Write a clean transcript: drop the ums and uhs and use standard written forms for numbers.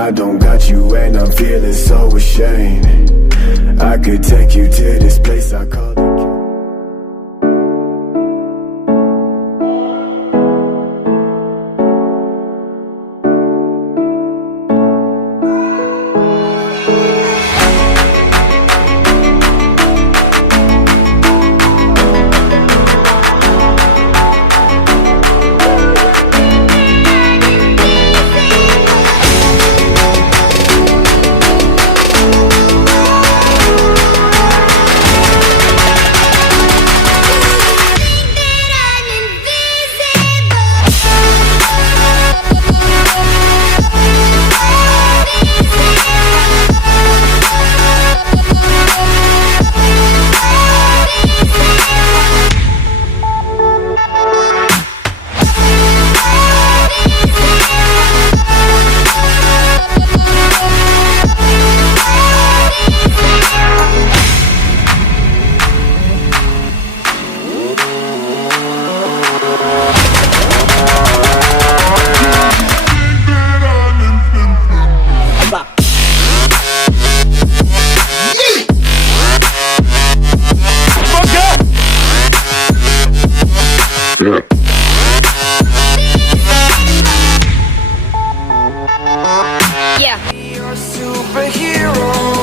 I don't got you and I'm feeling so ashamed. I could take you to this place I call it. Yeah. You're a superhero.